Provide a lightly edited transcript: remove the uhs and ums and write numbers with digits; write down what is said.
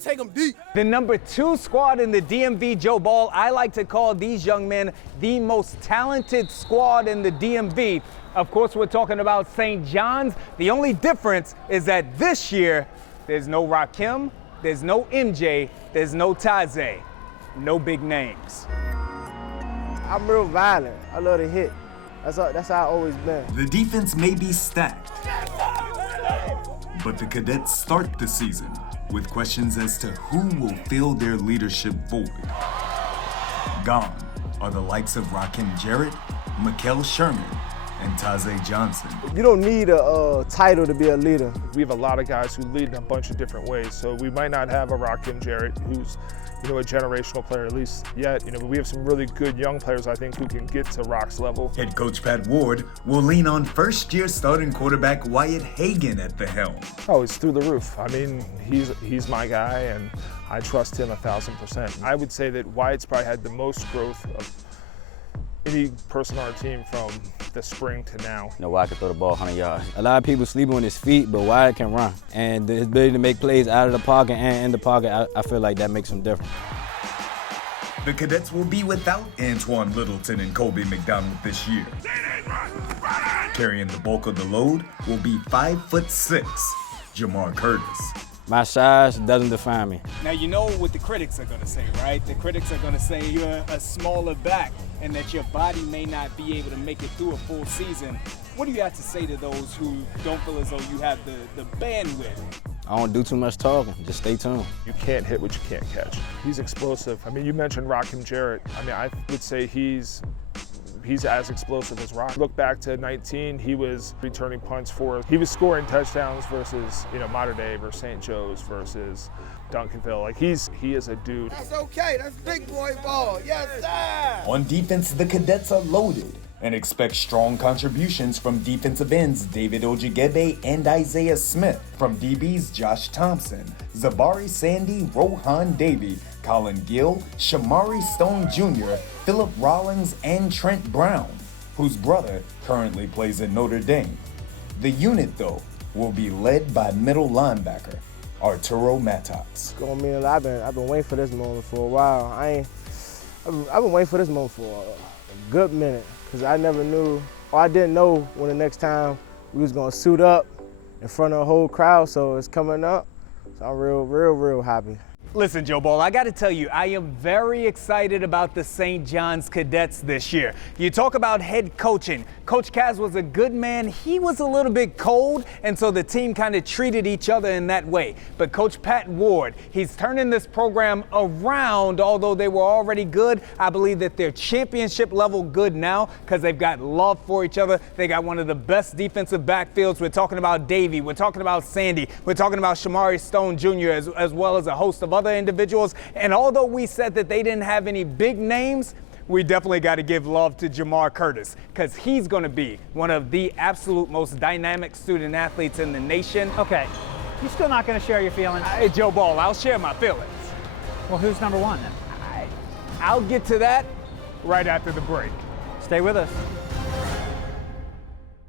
Take them deep. The number 2 squad in the DMV, Joe Ball, I like to call these young men the most talented squad in the DMV. Of course, we're talking about St. John's. The only difference is that this year, there's no Rakim, there's no MJ, there's no Taze. No big names. I'm real violent. I love to hit. That's how I've always been. The defense may be stacked, but the Cadets start the season with questions as to who will fill their leadership void. Gone are the likes of Rakim Jarrett, Mikael Sherman, and Taze Johnson. You don't need a title to be a leader. We have a lot of guys who lead in a bunch of different ways, so we might not have a Rakim Jarrett who's a generational player, at least yet. But we have some really good young players, I think, who can get to Rock's level. Head coach Pat Ward will lean on first-year starting quarterback Wyatt Hagan at the helm. Oh, it's through the roof. I mean, he's my guy, and I trust him 1,000%. I would say that Wyatt's probably had the most growth of any person on our team from the spring to now. Wyatt can throw the ball 100 yards. A lot of people sleep on his feet, but Wyatt can run. And his ability to make plays out of the pocket and in the pocket, I feel like that makes him different. The Cadets will be without Antoine Littleton and Kobe McDonald this year. Carrying the bulk of the load will be 5'6", Jamar Curtis. My size doesn't define me. Now, you know what the critics are going to say, right? The critics are going to say you're a smaller back and that your body may not be able to make it through a full season. What do you have to say to those who don't feel as though you have the bandwidth? I don't do too much talking, just stay tuned. You can't hit what you can't catch. He's explosive. I mean, you mentioned Rakim Jarrett. I mean, I would say he's as explosive as Rock. Look back to 19, he was returning punts for us. He was scoring touchdowns versus, Mater Dei versus St. Joe's versus Duncanville. Like, he is a dude. That's okay. That's big boy ball. Yes, sir. On defense, the Cadets are loaded and expect strong contributions from defensive ends David Ojigebe and Isaiah Smith, from DBs Josh Thompson, Zabari Sandy, Rohan Davey, Colin Gill, Shamari Stone Jr., Philip Rollins, and Trent Brown, whose brother currently plays at Notre Dame. The unit, though, will be led by middle linebacker Arturo Matos. I've been waiting for this moment for a while. I've been waiting for this moment for a good minute, because I never knew, or I didn't know when the next time we was gonna suit up in front of a whole crowd, so it's coming up. So I'm real happy. Listen, Joe Ball, I got to tell you, I am very excited about the St. John's Cadets this year. You talk about head coaching. Coach Kaz was a good man. He was a little bit cold, and so the team kind of treated each other in that way. But Coach Pat Ward, he's turning this program around. Although they were already good, I believe that they're championship level good now because they've got love for each other. They got one of the best defensive backfields. We're talking about Davey. We're talking about Sandy. We're talking about Shamari Stone Jr. as well as a host of other individuals. And although we said that they didn't have any big names, we definitely got to give love to Jamar Curtis, because he's going to be one of the absolute most dynamic student athletes in the nation. Okay, you're still not going to share your feelings? Hey, Joe Ball, I'll share my feelings. Well, who's number one then? I'll get to that right after the break. Stay with us.